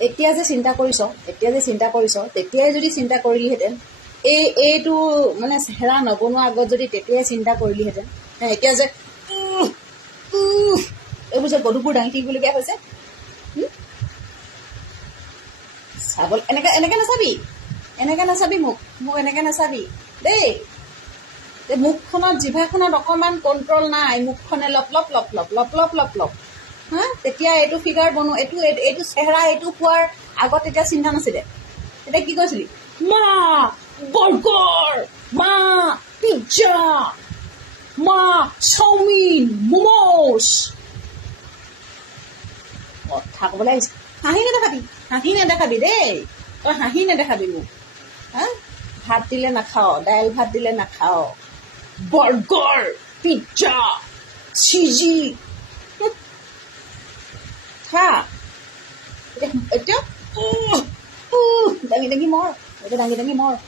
এতিয়া যে চিন্তা কৰিছ এতিয়া যে চিন্তা কৰিছ তেতিয়াই যদি চিন্তা কৰিলিহেঁতেন এই এইটো মানে চেহেৰা নবনোৱাৰ আগত যদি তেতিয়াই চিন্তা কৰিলিহেঁতেন এতিয়া যে এইবোৰ যে গধুবোৰ দাঙি থাকিবলগীয়া হৈছে? চাব এনেকৈ এনেকৈ নাচাবি এনেকৈ নাচাবি মোক মোক এনেকৈ নাচাবি দেই মুখখনত জিভাখনত অকণমান কণ্ট্ৰল নাই মুখখনে লপ লপ লপ লপ লপ লপ লপ লপ হা? তেতিয়া এইটো ফিগাৰ বনো এইটো এইটো- চেহেৰা, এইটো পোৱাৰ আগত তেতিয়া চিন্তা নাছিলে। তেতিয়া কি কৈছিলি? মা, বাৰ্গাৰ, মা, পিজ্জা, মা, চাওমিন মম'চ কথা ক'বলৈ আহিছে। হাঁহি নেদেখাবি হাঁহি নেদেখাবি দেই। তই হাঁহি নেদেখাবি মোক। হা? ভাত দিলে নাখাৱ দাইল ভাত দিলে নাখাৱ burger, pizza, cheesy Just, uh, uh, uh, lagi more. Kita lagi lagi more.